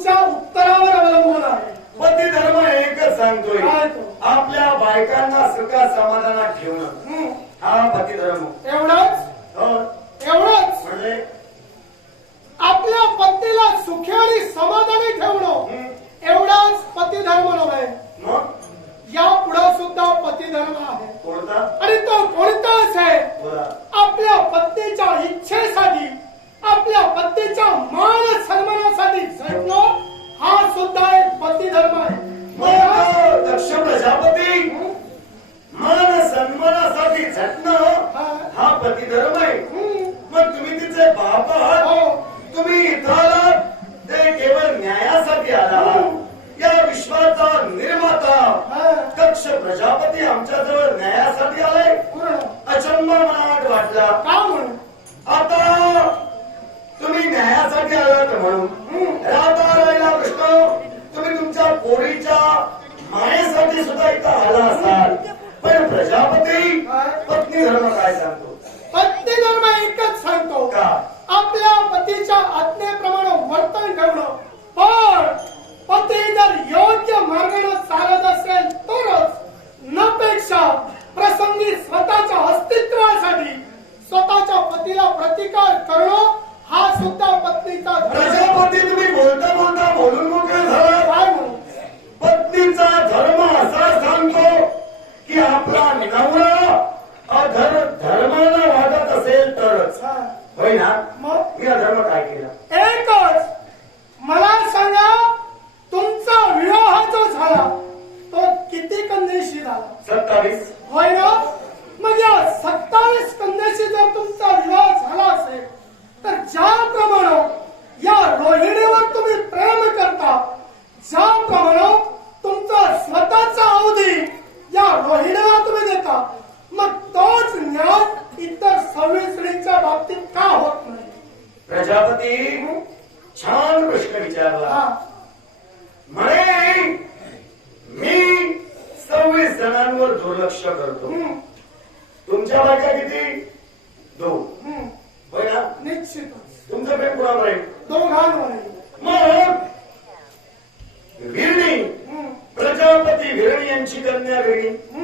तुमच्या उत्तरावर अवलंबून आहे. पती धर्म एकच सांगतोय. काय तो? आपल्या बायकांना सुखा समाधानात ठेवणं. हं. हा पती धर्म एवढंच? हो. एवढंच? म्हणजे? आपल्या पत्नीला सुखी आणि समाधानी ठेवणं. हं, एवढाच पतिधर्म नव्हे. मग? या पुढे सुद्धा पतिधर्म आहे. कोणता? आणि तो कोणताच आहे. बोला. आपल्या पत्नीच्या इच्छेसाठी आपल्या पत्नीच्या मान सन्मानासाठी पोरीच्या मायेसाठी सुद्धा इथं आला असाल. पण प्रजापती पत्नी धर्म काय सांगतो? पत्नी धर्म एकच सांगतो. का? आपल्या पतीच्या आज्ञेप्रमाणे वर्तन ठेवणं पण पती जर योग्य मार्गाने चालत असेल तरच नपेक्षा प्रसंगी स्वतःच्या अस्तित्वासाठी स्वतःच्या पतीला प्रतिकार करणं हा सुद्धा पत्नीचा. प्रजापती तुम्ही you can never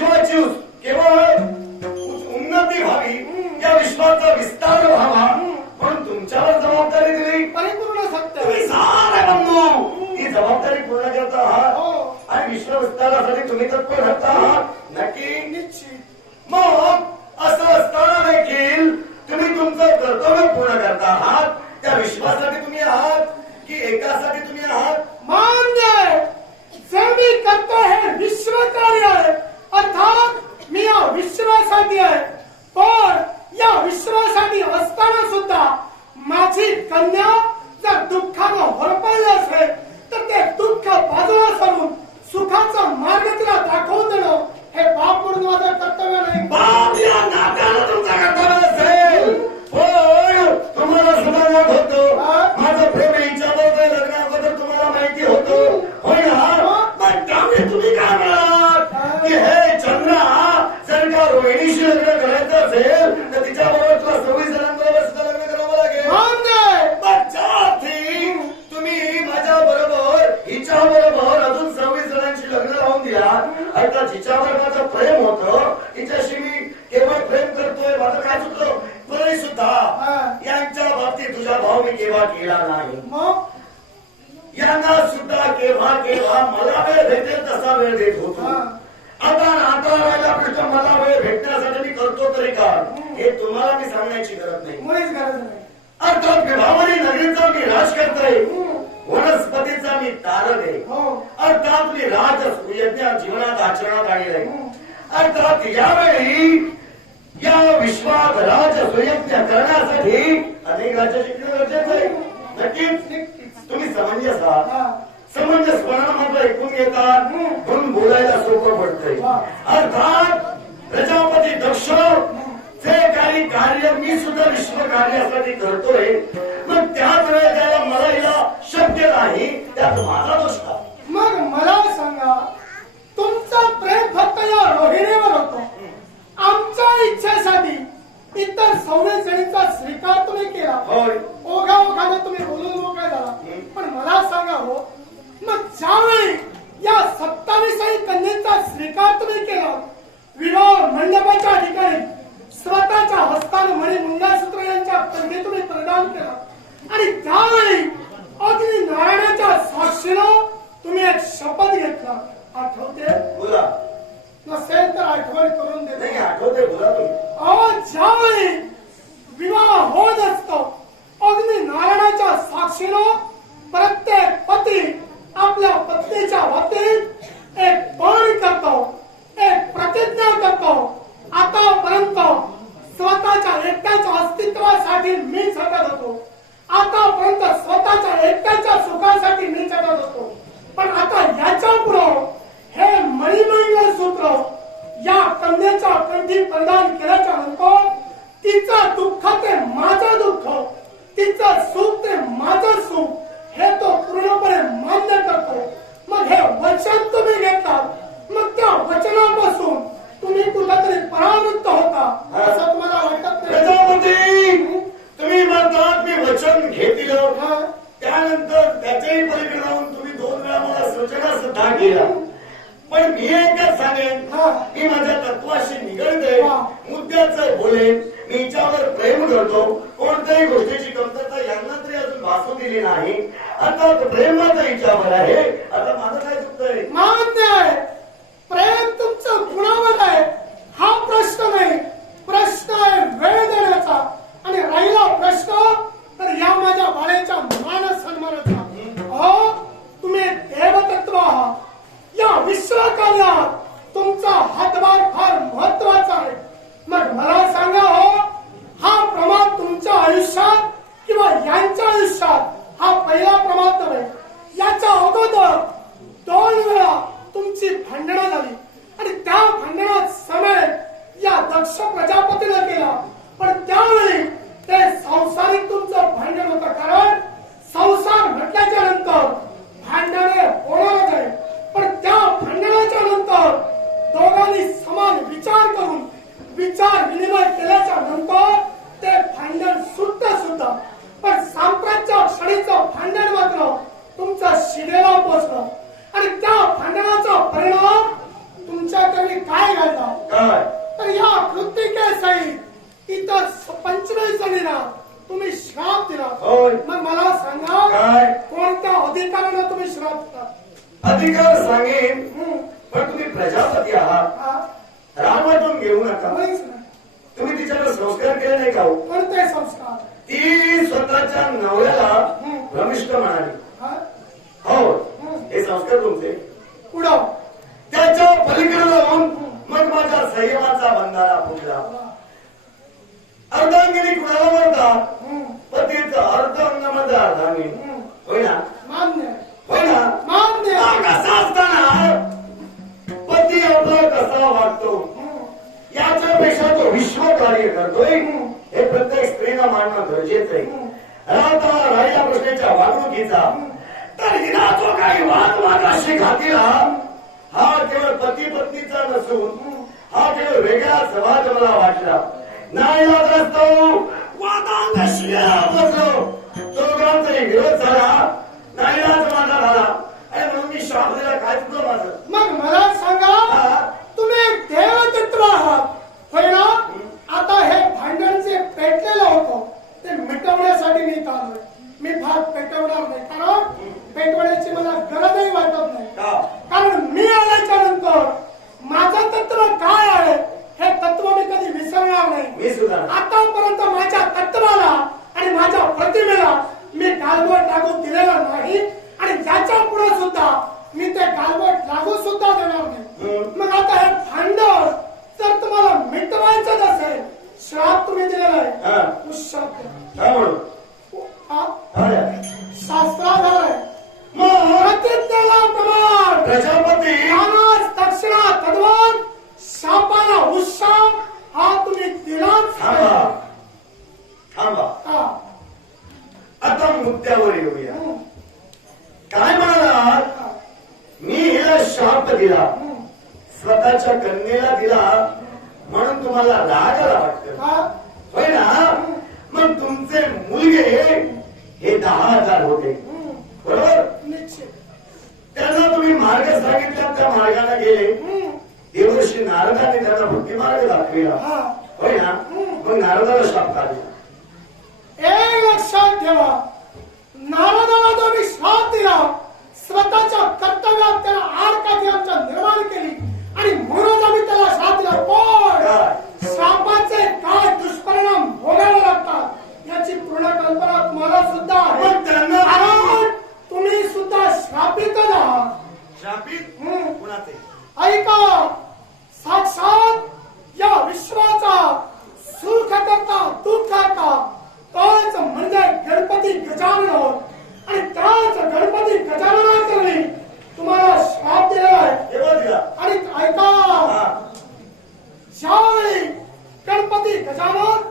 विश्वाची केवळ उन्नती व्हावी या विश्वाचा विस्तार व्हावा म्हणून तुमच्यावर जबाबदारी दिली. परिपूर्ण ही जबाबदारी पूर्ण करता आहात. हो. आणि विश्व विस्तारासाठी तुम्ही तत्पर ठरता आहात? नक्की? निश्चित. मग असं असताना देखील तुम्ही तुमचं कर्तव्य पूर्ण करता आहात. त्या विश्वासाठी तुम्ही आहात की एकासाठी तुम्ही आहात? मान्य आहे. जे मी करतो हे रोहिणीशी लग्न करायचं असेल तर तिच्याबरोबर तुला सव्वीस जणांबरोबर सुद्धा लग्न करावं लागेल. पश्चाती तुम्ही माझ्या बरोबर हिच्या बरोबर अजून सव्वीस जणांची लग्न लावून दिला आता जिच्यावर माझं प्रेम होतं तिच्याशी मी केवळ प्रेम करतोय माझं काय चुकलं तरी सुद्धा. यांच्या बाबतीत तुझा भाव मी केव्हा केला नाही. मग? यांना सुद्धा केव्हा केव्हा मला वेळ भेटेल तसा वेळ देत होतो. हा. आता हे तुम्हाला मी सांगण्याची गरज नाही. मुळीच गरज नाही. अर्थात विभावरी नगरीचा मी राज करतोय वनस्पतीचा मी तारक आहे. हो. अर्थात मी राज सुयज्ञ जीवनात आचरणात आणलंय अर्थात यावेळी या विश्वात राज सुयज्ञ करण्यासाठी अनेक राज्य शिकणं गरजेचं आहे. नक्कीच. तुम्ही समंजस आहात. हा. समंजस मात्र ऐकून घेतात. म्हणून बोलायला सोपं पडतंय. अर्थात दक्ष जे काही कार्य मी सुद्धा विश्व कार्यासाठी करतोय मग त्याच वेळेस त्याला मला हिला शक्य नाही त्यात माझा दोष का मग मला सांगा तुमचं प्रेम फक्त या रोहिणीवर होतं. आमच्या इच्छेसाठी इतर सवणे जणींचा स्वीकार तुम्ही केला. ओघा ओघाने तुम्ही बोलून मोकळे झाला. पण मला सांगा हो मग ज्यावेळी या सत्तावीसही कन्येचा स्वीकार तुम्ही केला विवाह मंडपाच्या ठिकाणी स्वतःच्या हस्ताने मणी मंगळसूत्र यांच्या तुम्ही प्रदान केला. आणि त्यावेळी अग्नी नारायणाच्या साक्षीनं तुम्ही एक शपथ घेतला. आठवते? बोला. नसेल तर आठवण करून देते. आठवते बोला तुम्ही. अहो ज्यावेळी विवाह होत असतो अग्नी नारायणाच्या साक्षीनं प्रत्येक पती आपल्या पत्नीच्या वतीत एक पण करतो एक प्रतिज्ञा करतो आतापर्यंत स्वतःच्या एकट्याच्या अस्तित्वासाठी मी झटत होतो आतापर्यंत स्वतःच्या एकट्याच्या सुखासाठी मी झटत होतो पण आता याच्या पुढं हे मणिमंगल सूत्र या कन्येच्या कंठी प्रदान केल्याच्यानंतर तिचं दुःख ते माझं दुःख तिचं सुख ते माझं सुख हे तो पूर्णपणे मान्य करतो मग हे वचन तुम्ही घेतलात मग त्या वचनापासून तुम्ही कुठेतरी परावृत्त होता असं तुम्हाला वाटत नाही प्रजापती तुम्ही म्हणतात मी वचन घेतलं हा? त्यानंतर त्याच्याही पलीकडे जाऊन तुम्ही दोन वेळा मला सूचना सुद्धा केला पण मी एकच सांगेन हा. मी माझ्या तत्वाशी निगडते हा. मुद्द्याचं बोलेन मी हिच्यावर प्रेम करतो कोणत्याही गोष्टीची कमतरता यांना तरी अजून भासू दिली नाही आता प्रेम मात्र हिच्यावर आहे आता माझं काय चुकतंय मान्य आहे प्रेम तुमचं कुणावर आहे हा प्रश्न नाही प्रश्न आहे वेळ देण्याचा आणि राहिला प्रश्न तर या माझ्या बाळेच्या मान सन्मानाचा हो तुम्ही देवतत्व आहात या विश्वकार्यात तुमचा हातभार फार महत्त्वाचा आहे मग मला सांगा हो हा प्रमाद तुमच्या आयुष्यात किंवा यांच्या आयुष्यात हा पहिला प्रमाद नव्हे याच्या अगोदर दोन वेळा तुमची भांडणं झाली. आणि त्या भांडणात समय या दक्ष प्रजापतीनं केला. पण त्यावेळी ते संसारिक तुमचं भांडण होतं. कारण संसार म्हटल्याच्या नंतर भांडणे होणारच आहे. पण त्या भांडणाच्या नंतर दोघांनी समान विचार करून विचार विनिमय केल्याच्यानंतर ते भांडण सुद्ध सुद्धा पण साम्राज्य क्षणीचं भांडण मात्र तुमचं शिरेला पोचलं. आणि त्या भांडणाचा परिणाम नसून हा केवळ वेगळाच वाद मला वाटला. नाही विरोध झाला. नाही माझा झाला. आणि म्हणून मी दिला काय चुकलं माझं? मग मला सांगा? तुम्ही देवतत्व आहात. आता हे भांडण जे पेटलेलं होतं ते मिटवण्यासाठी मी आलोय. मी फार पेटवणार नाही. कारण पेटवण्याची मला गरजही वाटत नाही. कारण मी आल्याच्यानंतर माझं तत्व काय आहे हे तत्व मी कधी विसरणार नाही मी सुद्धा आता गालबोट लागू दिलेलं नाही आणि त्याच्या पुढे सुद्धा मी ते गालबोट लागू सुद्धा देणार नाही हं. मग आता हे भांड जर तुम्हाला मिटवायचंच असेल श्राप तुम्ही दिलेला हा. आहे उश्शाप द्या. काय म्हणू हा? काय? शास्त्राधार आहे मग प्रतिज्ञेला प्रमाण प्रजापती ज्ञानास दक्षिणा तद्वान शापाला उशाप हा तुम्ही दिलाच थांबा पाहिजे. थांबा हा. आता मुद्द्यावर येऊया हं. काय म्हणाला मी हिला शाप दिला हं. स्वतःच्या कन्येला दिला म्हणून तुम्हाला राग आला वाटत? होय ना मग तुमचे मुलगे हे दहा हजार होते. बरोबर त्यांना तुम्ही मार्ग सांगितला त्या मार्गाने गेले. देवर्षी नारदाने त्यांना भक्ती मार्ग दाखविला. होय ना मग नारदाला शाप का दिला एक लक्षात ठेवा नारदाला मी श्राप दिला स्वतःच्या कर्तव्यात त्याला आड काठी आमच्या निर्माण केली. आणि म्हणून आम्ही त्याला श्राप दिला पण? श्रापाचे काय दुष्परिणाम भोगावे लागतात याची पूर्ण कल्पना तुम्हाला सुद्धा आहे. तुम्ही सुद्धा श्रापितच आहात. शापित. कुणाचे? ऐका साक्षात या विश्वाचा सुख करता दुःख करता तोच म्हणजे गणपती गजानन. होत आणि त्याच गणपती गजाननाकडे तुम्हाला श्राप दिलेला आहे आणि ऐका. ज्यावेळी गणपती गजानन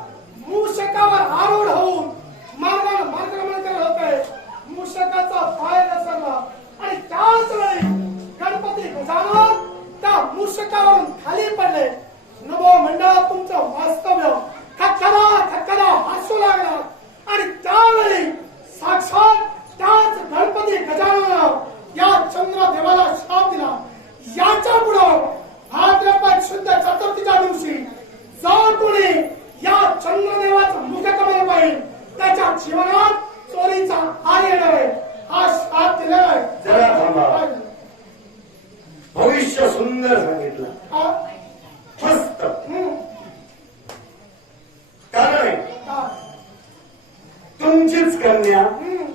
मूषकावर आरूढ होऊन मार्गाने मार्गक्रमण करत होते. मूषकाचा पाय घसरला. आणि त्याच वेळी गणपती गजानन त्या मूषकावरून खाली पडले. नभो मंडळात तुमचं वास्तव्य खटखदा खटखदा हसू लागला. आणि त्यावेळी साक्षात त्याच गणपती गजानन या चंद्रदेवाला श्राप दिला. याच्या पुढं भाद्रपद शुद्ध चतुर्थीच्या दिवशी जो कोणी या चंद्रदेवाचं मुखकमल पाहिजे त्याच्या जीवनात चोरीचा हार येणार आहे. हा श्राप दिलेला आहे. जरा? भविष्य सुंदर सांगितलं हा? मस्त हम्म. कारण आहे, हा. तुमचीच कन्या हम्म.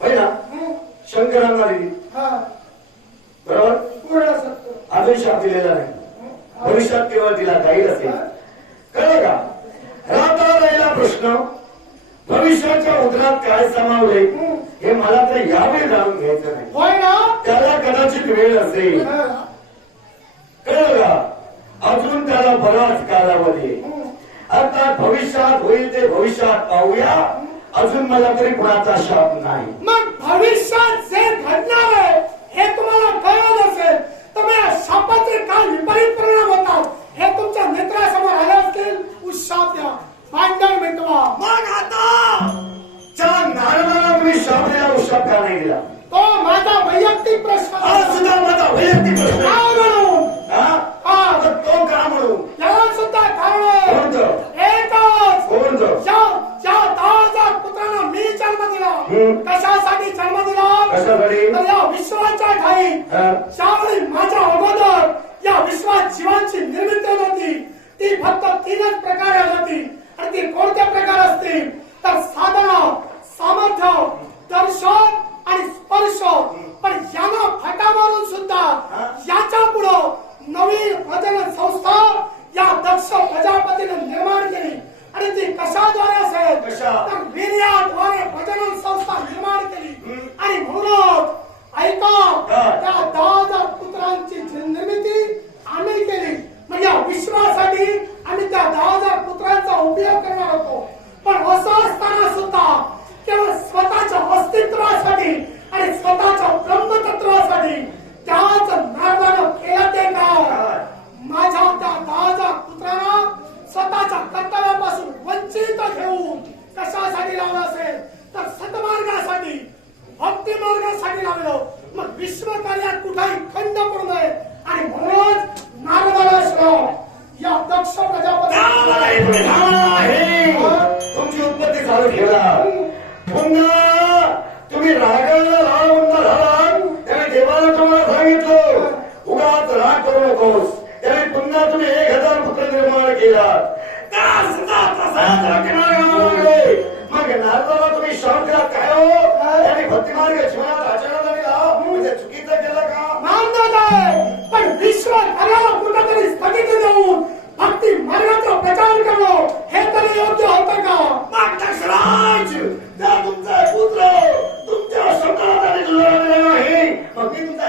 होय ना हम्म. शंकरांना दिली हा. बरोबर पूर्ण सत्य अजून शाप दिलेला नाही भविष्यात केवळ तिला जाईल असेल कळलं का राहता राहिला प्रश्न भविष्याच्या उदरात काय समावले हे मला तर यावेळी जाणून घ्यायचं नाही होय ना त्याला वेळ असेल. कळलं का? अजून त्याला बराच कालावधी. अर्थात भविष्यात होईल ते भविष्यात पाहूया. अजून मला तरी कुणाचा शाप नाही. मग भविष्यात जे घडणार आहे हे तुम्हाला कळत असेल. तर या शापाचे काय विपरीत परिणाम होतात हे तुमच्या नेत्रासमोर आले असतील. उत्साह द्या. भांडण मिटवा. मग आता त्या नारदाला तुम्ही शाप व शाप का नाही दिला? तो माझा वैयक्तिक प्रश्न सुद्धा सांगितलं. उगाच राग करू नकोस. त्याने पुन्हा तुम्ही एक हजार पुत्र निर्माण केला. मग? नारदाला तुम्ही श्रम दिला काय हो? त्याने भक्तिमार्ग जीवनात आचरण आणला म्हणजे चुकीचं केलं का? पण विश्व कार्याला देऊन भक्ती मार्गाचा प्रचार करणं हे तरी योग्य का? त्या तुमचा पुत्र. तुमच्या शब्दात आणि मग मी तुमचा